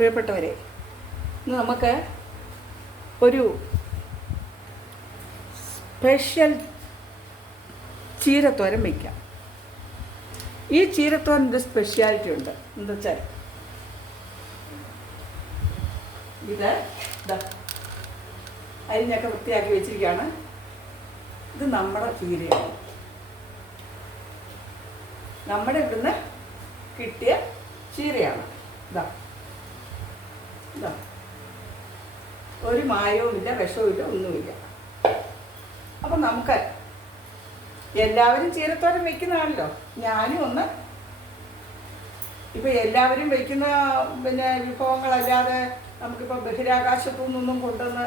പ്രിയപ്പെട്ടവരെ, ഇന്ന് നമുക്ക് ഒരു സ്പെഷ്യൽ ചീരത്തോരൻ വയ്ക്കാം. ഈ ചീരത്തോരൻ്റെ സ്പെഷ്യാലിറ്റി ഉണ്ട്. എന്താ വെച്ചാൽ ഇത് അരിഞ്ഞൊക്കെ വൃത്തിയാക്കി വെച്ചിരിക്കുകയാണ്. ഇത് നമ്മുടെ ചീരയാണ്. നമ്മുടെ ഇവിടുന്ന് കിട്ടിയ ചീരയാണ്. ഇതാ ഇതാ, ഒരു മായവുമില്ല, വിഷവുമില്ല, ഒന്നുമില്ല. അപ്പം നമുക്ക് എല്ലാവരും ചീരത്തോരൻ വെക്കുന്നതാണല്ലോ. ഞാനും ഒന്ന് ഇപ്പം എല്ലാവരും വയ്ക്കുന്ന വിഭവങ്ങളല്ലാതെ നമുക്കിപ്പോൾ ബഹിരാകാശത്തു നിന്നൊന്നും കൊണ്ടുവന്ന്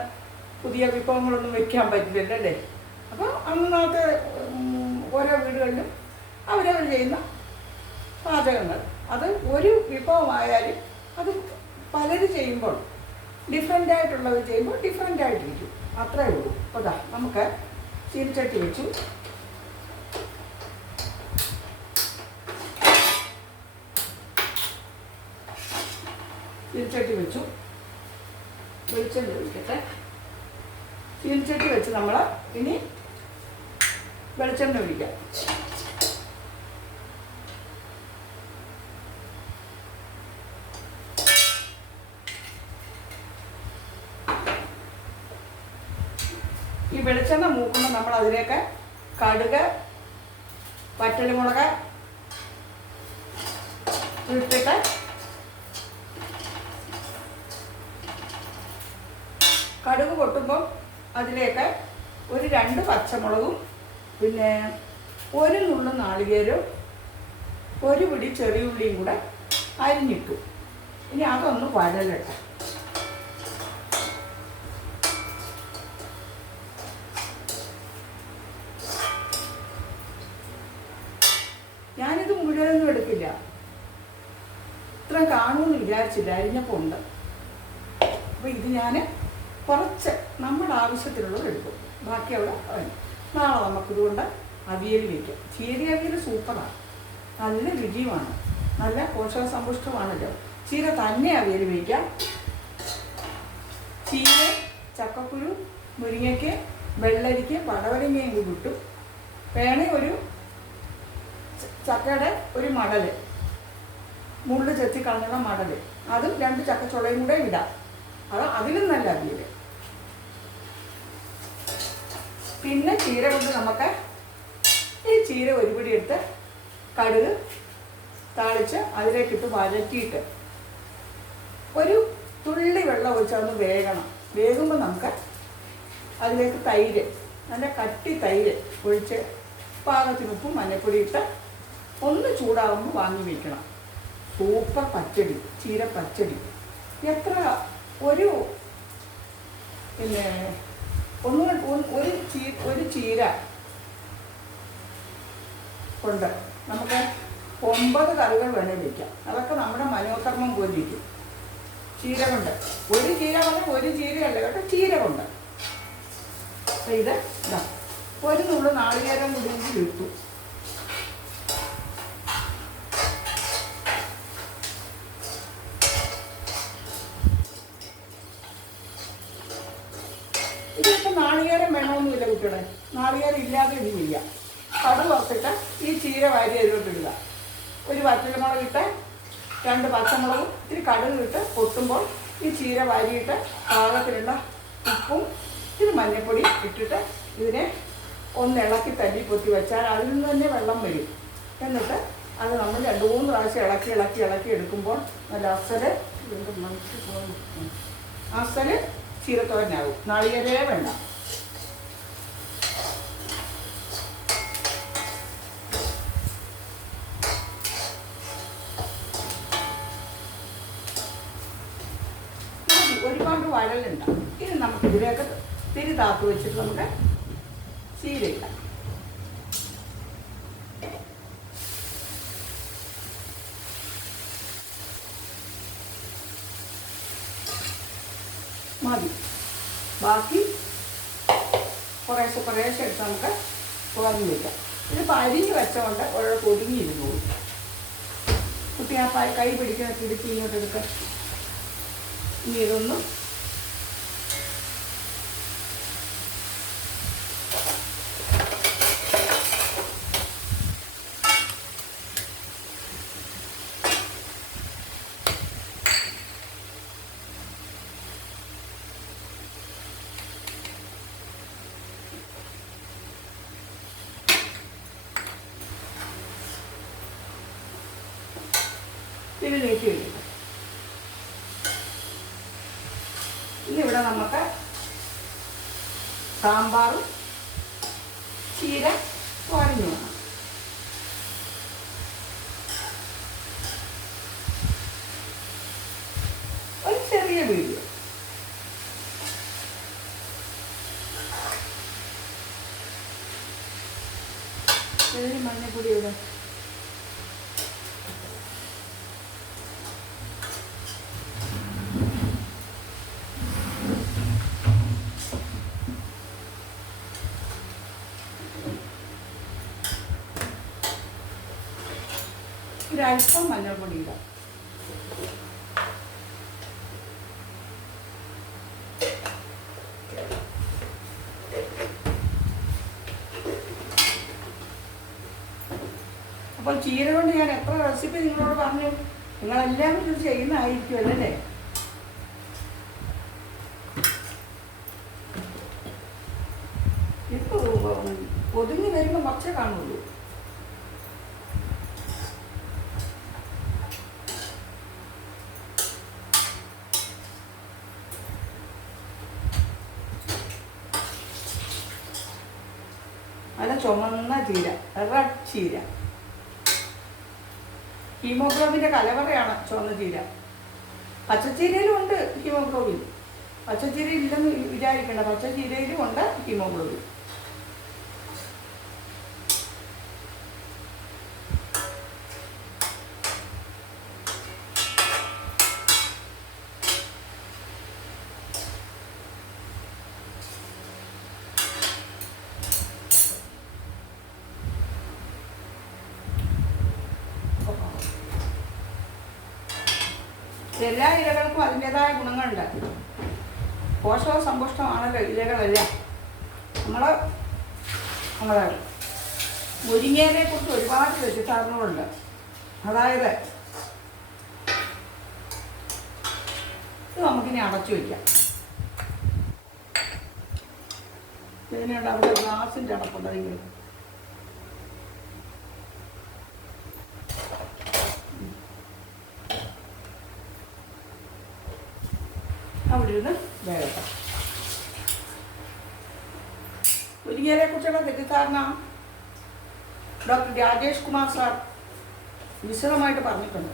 പുതിയ വിഭവങ്ങളൊന്നും വെക്കാൻ പറ്റില്ലല്ലോ അല്ലേ. അപ്പോൾ അന്നത്തെ ഓരോ വീടുകളിലും അവരവർ ചെയ്യുന്ന പാചകങ്ങൾ, അത് ഒരു വിഭവമായാലും അത് പലര് ചെയ്യുമ്പോൾ ഡിഫറെൻ്റായിട്ടുള്ളത് ചെയ്യുമ്പോൾ ഡിഫറെൻ്റായിട്ടിരിക്കും, അത്രേ ഉള്ളൂ. അപ്പോൾ അതാ നമുക്ക് ചീനിച്ചട്ടി വെച്ചു. ചീനിച്ചട്ടി വെച്ചു, വെളിച്ചെണ്ണ ഒഴിക്കട്ടെ. ചീനിച്ചട്ടി വെച്ച് നമ്മൾ ഇനി വെളിച്ചെണ്ണ ഒഴിക്കാം. ഈ വെളിച്ചെണ്ണ മൂക്കുമ്പോൾ നമ്മൾ അതിലേക്ക് കടുക്, വറ്റൽമുളക് ഇട്ടിട്ട് കടുക് പൊട്ടുമ്പം അതിലേക്ക് ഒരു 2 പച്ചമുളകും പിന്നെ ഒരു നുള്ളു നാളികേരവും ഒരു പിടി ചെറിയുള്ളിയും കൂടെ അരിഞ്ഞിട്ടു. ഇനി അതൊന്ന് വഴലട്ടെ. ഞാനിത് മുഴുവനൊന്നും എടുക്കില്ല, ഇത്ര കാണുമെന്ന് വിചാരിച്ചില്ല, അരിഞ്ഞപ്പോൾ ഉണ്ട്. അപ്പോൾ ഇത് ഞാൻ കുറച്ച് നമ്മുടെ ആവശ്യത്തിനുള്ളത് എടുക്കും, ബാക്കി അവിടെ നാളെ നമുക്കിതുകൊണ്ട് അവിയൽ വയ്ക്കാം. ചീര അവിയൽ സൂപ്പറാണ്, നല്ല രുചിയുമാണ്, നല്ല പോഷകസമ്പുഷ്ടമാണല്ലോ. ചീര തന്നെ അവിയൽ വയ്ക്കാം. ചീര, ചക്കക്കുരു, മുരിങ്ങയ്ക്ക്, വെള്ളരിക്ക്, പടവലങ്ങയും കൂടി ഇട്ടു. വേണേ ഒരു ചക്കയുടെ ഒരു മടൽ, മുള്ള് ചെത്തി കളഞ്ഞുള്ള മടൽ, അതും 2 ചക്കച്ചുളയും കൂടെ ഇടാം. അതിലും നല്ല അവിയൽ. പിന്നെ ചീര കൊണ്ട് നമുക്ക് ഈ ചീര ഒരു പിടി എടുത്ത് കടുക് താളിച്ച് അതിലേക്കിട്ട് വഴറ്റിയിട്ട് ഒരു തുള്ളി വെള്ളം ഒഴിച്ച് അതൊന്ന് വേകണം. വേകുമ്പോൾ നമുക്ക് അതിലേക്ക് തൈര്, നല്ല കട്ടി തൈര് ഒഴിച്ച് പാകത്തിന് ഉപ്പും മഞ്ഞപ്പൊടി ഇട്ട് ഒന്ന് ചൂടാകുമ്പോൾ വാങ്ങി വയ്ക്കണം. സൂപ്പർ പച്ചടി, ചീര പച്ചടി. എത്ര ഒരു പിന്നെ ഒരു ചീര കൊണ്ട് നമുക്ക് 9 കറികൾ വേണേൽ വയ്ക്കാം. അതൊക്കെ നമ്മുടെ മനോകർമ്മം പോലെ ഇരിക്കും. ചീര കൊണ്ട് ഒരു ചീര കൊണ്ട്, ഒരു ചീരയല്ല കേട്ടോ, ചീര കൊണ്ട്. ഇത് ഇതാ ഒരു നുള്ളു നാളികേരം കൂടി ഇട്ടു. ഇതിപ്പോൾ നാളികേരം വേണമെന്നില്ല കുട്ടികളെ, നാളികേരം ഇല്ലാതെ ഇത് ചെയ്യാം. കടുക് വറുത്തിട്ട് ഈ ചീര വാരി അതിലോട്ടിടുക. ഒരു വറ്റൽമുളക് ഇട്ട് 2 പച്ചമുളകും ഇത്തിരി കടുക് ഇട്ട് പൊട്ടുമ്പോൾ ഈ ചീര വാരിയിട്ട് പാകത്തിലുള്ള ഉപ്പും ഇത്തിരി മഞ്ഞൾപ്പൊടി ഇട്ടിട്ട് ഇതിനെ ഒന്ന് ഇളക്കി തല്ലി പൊത്തി വെച്ചാൽ അതിൽ നിന്ന് തന്നെ വെള്ളം വരും. എന്നിട്ട് അത് നമ്മൾ 2-3 പ്രാവശ്യം ഇളക്കി എടുക്കുമ്പോൾ നല്ല അസല് ചീരത്തോരനാകും. നാളികേരേ വേണ്ട. ഒരുപാട് വഴലുണ്ട്. ഇനി നമുക്ക് ഇതിലേക്ക് തിരി താത്ത് വെച്ചിട്ട് നമുക്ക് ചീരയിടാം. മതി. ബാക്കി കുറേശ്ശെ എടുത്ത് നമുക്ക് തുറന്ന് വയ്ക്കാം. ഇതിപ്പോൾ അരിഞ്ഞ് വെച്ചതുകൊണ്ട് ഓരോ ഒതുങ്ങിയിരുന്നു. കുട്ടി ആ കൈ പിടിക്കുന്ന തിരുത്തി ഇങ്ങോട്ട് എടുക്കുക. ഇനി ഇതൊന്ന് ഇതിലേക്ക് വരും. ഇന്നിവിടെ നമുക്ക് സാമ്പാറും ചീര തോരഞ്ഞു വേണം. ഒരു ചെറിയ വീഡിയോ. ചെറിയ മഞ്ഞപ്പൊടി ഇവിടെ ഒരല്പം മഞ്ഞൾപ്പൊടി ഇടാം. അപ്പോൾ ചീര കൊണ്ട് ഞാൻ എത്ര റെസിപ്പി നിങ്ങളോട് പറഞ്ഞു, നിങ്ങളെല്ലാം ഇത് ചെയ്യുന്നതായിരിക്കുമല്ലോ അല്ലേ? ഇപ്പോൾ ഒതുങ്ങി വരുമ്പോൾ മച്ച കാണുള്ളൂ. നല്ല ചുമന്ന ചീര, റെഡ് ചീര. ഹീമോഗ്ലോബിൻ്റെ കലവറയാണ് ചുവന്ന ചീര. പച്ചച്ചീരയിലും ഉണ്ട് ഹീമോഗ്ലോബിൻ. പച്ചച്ചീര ഇല്ലെന്ന് വിചാരിക്കേണ്ട, പച്ചച്ചീരയിലും ഉണ്ട് ഹീമോഗ്ലോബിൻ. എല്ലാ ഇലകൾക്കും അതിൻ്റെതായ ഗുണങ്ങളുണ്ട്. പോഷക സമ്പുഷ്ടമാണല്ലോ ഇലകളെല്ലാം. നമ്മുടെ മുരിങ്ങയിലെ കുറിച്ച് ഒരുപാട് തെറ്റിദ്ധാരണകളുണ്ട്. അതായത് ഇത് നമുക്കിനി അടച്ചു വയ്ക്കാം. ഇതിനുണ്ട് അവിടെ ഗ്ലാസിൻ്റെ അടപ്പുണ്ടെങ്കിൽ അവിടെ ഇരുന്ന് വേഗം. മുരിങ്ങയിലെ കുറിച്ചുള്ള തെറ്റിദ്ധാരണ ഡോക്ടർ രാജേഷ് കുമാർ സാർ വിശദമായിട്ട് പറഞ്ഞിട്ടുണ്ട്.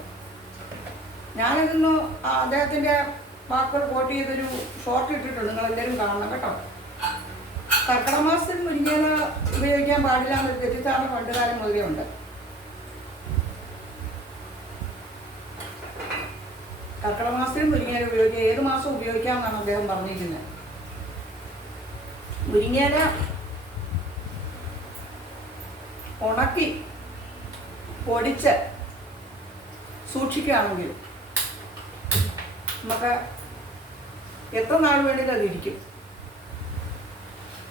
ഞാനിതൊന്ന് അദ്ദേഹത്തിൻ്റെ വാക്കുകൾ കോട്ട് ചെയ്തൊരു ഷോർട്ട് ഇട്ടിട്ടുണ്ട്, നിങ്ങളെല്ലാവരും കാണണം കേട്ടോ. കർക്കിടക മാസത്തിൽ മുരിങ്ങയില ഉപയോഗിക്കാൻ പാടില്ല എന്നൊരു തെറ്റിദ്ധാരണ പണ്ടുകാലം മുതലേ ഉണ്ട്. കർക്കിടക മാസത്തിൽ മുരിങ്ങയില ഉപയോഗിക്കുക, ഏത് മാസം ഉപയോഗിക്കാമെന്നാണ് അദ്ദേഹം പറഞ്ഞിരിക്കുന്നത്. മുരിങ്ങയില ഉണക്കി പൊടിച്ച് സൂക്ഷിക്കുകയാണെങ്കിൽ നമുക്ക് എത്ര നാൾ വേണമെങ്കിലും അതിരിക്കും.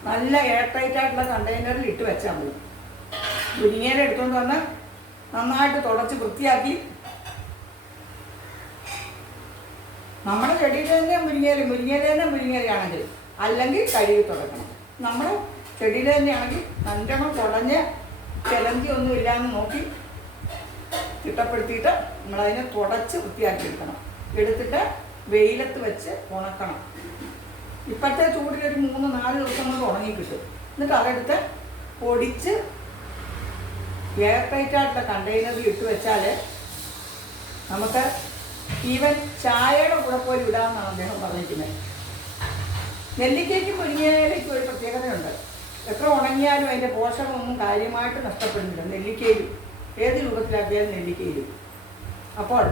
നല്ല എയർ ടൈറ്റ് ആയിട്ടുള്ള കണ്ടെയ്നറിൽ ഇട്ട് വെച്ചാൽ മതി. മുരിങ്ങയില എടുത്തുകൊണ്ട് വന്ന് നന്നായിട്ട് തുടച്ച് വൃത്തിയാക്കി, നമ്മുടെ ചെടിയിൽ തന്നെ മുരിങ്ങയിലയാണെങ്കിൽ അല്ലെങ്കിൽ കഴുകി തുടക്കണം. നമ്മുടെ ചെടിയിൽ തന്നെയാണെങ്കിൽ നല്ലോണം കുടഞ്ഞ് ചിലന്തി ഒന്നും ഇല്ലാന്ന് നോക്കി തിട്ടപ്പെടുത്തിയിട്ട് നമ്മളതിനെ തുടച്ച് വൃത്തിയാക്കി എടുക്കണം. എടുത്തിട്ട് വെയിലത്ത് വെച്ച് ഉണക്കണം. ഇപ്പോഴത്തെ ചൂടിലൊരു 3-4 ദിവസം കൊണ്ട് ഉണങ്ങി കിട്ടും. എന്നിട്ട് അതെടുത്ത് പൊടിച്ച് എയർ ടൈറ്റായിട്ടുള്ള കണ്ടെയ്നറിൽ ഇട്ട് വെച്ചാൽ നമുക്ക് ഈവൻ ചായയുടെ കൂടെ പോലും ഇടാമെന്നാണ് അദ്ദേഹം പറഞ്ഞിരിക്കുന്നത്. നെല്ലിക്കയ്ക്കും മുരിങ്ങയിലേക്കും ഒരു പ്രത്യേകതയുണ്ട്. എത്ര ഉണങ്ങിയാലും അതിൻ്റെ പോഷകമൊന്നും കാര്യമായിട്ട് നഷ്ടപ്പെടുന്നില്ല. നെല്ലിക്കയിലും ഏത് രൂപത്തിലാക്കിയാലും നെല്ലിക്കയിലും. അപ്പോൾ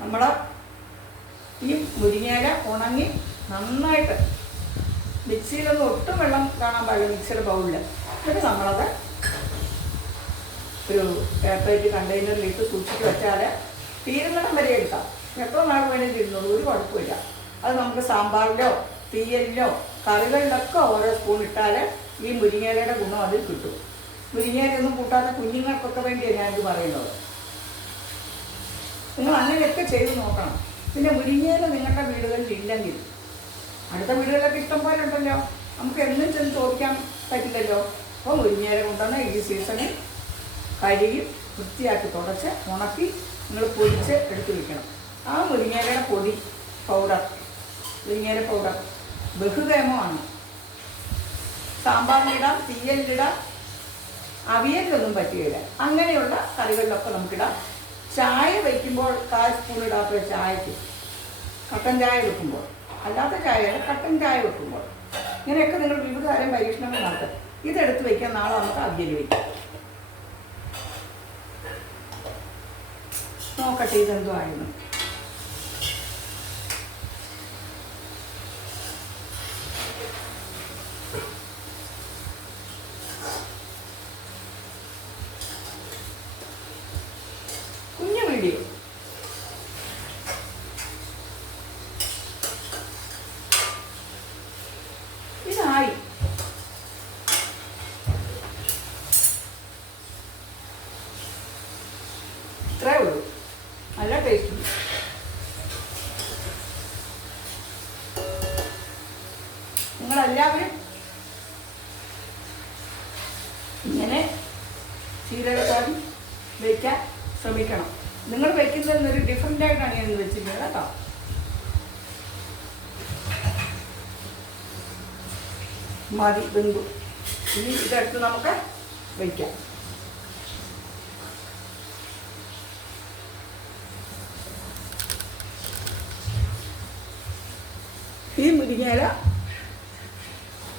നമ്മൾ ഈ മുരിങ്ങയില ഉണങ്ങി നന്നായിട്ട് മിക്സിയിലൊന്നും ഒട്ടും വെള്ളം കാണാൻ പാടില്ല, മിക്സിയുടെ ബൗളിൽ. എന്നിട്ട് നമ്മളത് ഒരു എയർ ടൈറ്റ് കണ്ടെയ്നറിലിട്ട് സൂക്ഷിച്ച് വെച്ചാൽ തീരുന്നിടം വരെ എടുക്കാം. എത്ര നാൾ വേണമെങ്കിലും ഇരുന്നോളൂ, ഒരു കുഴപ്പമില്ല. അത് നമുക്ക് സാമ്പാറിലോ തീയലിലോ കറികളിലൊക്കെ ഓരോ സ്പൂൺ ഇട്ടാൽ ഈ മുരിങ്ങയിലയുടെ ഗുണം അതിൽ കിട്ടും. മുരിങ്ങയിലൊന്നും കൂട്ടാത്ത കുഞ്ഞുങ്ങൾക്കൊക്കെ വേണ്ടിയാണ് ഞാനിത് പറയുന്നത്. നിങ്ങൾ അങ്ങനെയൊക്കെ ചെയ്ത് നോക്കണം. പിന്നെ മുരിങ്ങയില നിങ്ങളുടെ വീടുകളിൽ ഇല്ലെങ്കിൽ അടുത്ത വീടുകളിലൊക്കെ ഇഷ്ടം പോലെ ഉണ്ടല്ലോ, നമുക്ക് എന്നും ചെന്ന് ചോദിക്കാൻ പറ്റില്ലല്ലോ. അപ്പോൾ മുരിങ്ങയില കൊണ്ടുവന്ന് ഈ സീസണിൽ കഴുകി വൃത്തിയാക്കി തുടച്ച് ഉണക്കി നിങ്ങൾ പൊടിച്ച് എടുത്ത് വയ്ക്കണം. ആ മുരിങ്ങയിലയുടെ പൊടി പൗഡർ, മുരിങ്ങയില പൗഡർ ബഹുകേമമാണ്. സാമ്പാറിലിടാം, തീയലിലിടാം, അവിയലിലൊന്നും പറ്റുകയില്ല. അങ്ങനെയുള്ള കറികളിലൊക്കെ നമുക്കിടാം. ചായ വയ്ക്കുമ്പോൾ 1/4 സ്പൂൺ ഇടാത്ത ചായക്ക്, കട്ടൻ ചായ വെക്കുമ്പോൾ, അല്ലാത്ത ചായയല്ല കട്ടൻ ചായ വെക്കുമ്പോൾ, ഇങ്ങനെയൊക്കെ നിങ്ങൾ വിവിധ തരം പരീക്ഷണങ്ങൾ നടത്തും. ഇതെടുത്ത് വയ്ക്കാൻ നാളെ നമുക്ക് അവിയൽ വയ്ക്കാം. നോക്കട്ടെ ഇതെന്തോ ആയിരുന്നു. കുഞ്ഞു വീഡിയോ. ഇതായി. ഇത്രേ ഉള്ളൂ. നല്ല ടേസ്റ്റ്. നിങ്ങളെല്ലാവരും ഇങ്ങനെ ചീരകത്തോരൻ വയ്ക്കാൻ ശ്രമിക്കണം. നിങ്ങൾ വയ്ക്കുന്നതിനൊരു ഡിഫറെൻ്റ് ആയിട്ടാണ് ഞാൻ വെച്ചിട്ടുള്ളത് കേട്ടോ. മതി ബന്ധു. ഇനി ഇതെടുത്ത് നമുക്ക് വയ്ക്കാം. ഈ മുരിങ്ങയില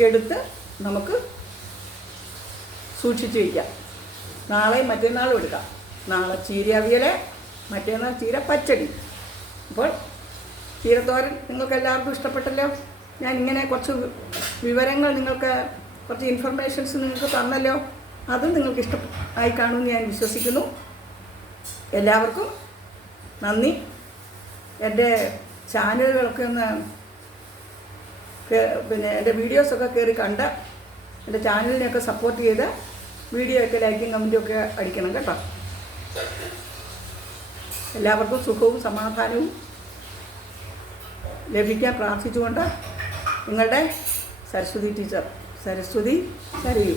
എടുത്ത് നമുക്ക് സൂക്ഷിച്ച് വയ്ക്കാം. നാളെയും മറ്റന്നാളും എടുക്കാം. നാളെ ചീര അവിയൽ, മറ്റന്നാൾ ചീര പച്ചടി. അപ്പോൾ ചീരത്തോരൻ നിങ്ങൾക്ക് എല്ലാവർക്കും ഇഷ്ടപ്പെട്ടല്ലോ. ഞാൻ ഇങ്ങനെ കുറച്ച് വിവരങ്ങൾ, നിങ്ങൾക്ക് കുറച്ച് ഇൻഫർമേഷൻസ് നിങ്ങൾക്ക് തന്നല്ലോ. അതും നിങ്ങൾക്ക് ഇഷ്ടമായി കാണുമെന്ന് ഞാൻ വിശ്വസിക്കുന്നു. എല്ലാവർക്കും നന്ദി. എൻ്റെ ചാനലുകളൊക്കെ ഒന്ന് പിന്നെ എൻ്റെ വീഡിയോസൊക്കെ കയറി കണ്ട് എൻ്റെ ചാനലിനെയൊക്കെ സപ്പോർട്ട് ചെയ്ത് വീഡിയോ ഒക്കെ ലൈക്കും കമൻറ്റും ഒക്കെ അടിക്കണം കേട്ടോ. എല്ലാവർക്കും സുഖവും സമാധാനവും ലഭിക്കാൻ പ്രാർത്ഥിച്ചുകൊണ്ട് നിങ്ങളുടെ സരസ്വതി ടീച്ചർ, സരസ്വതി സരയു.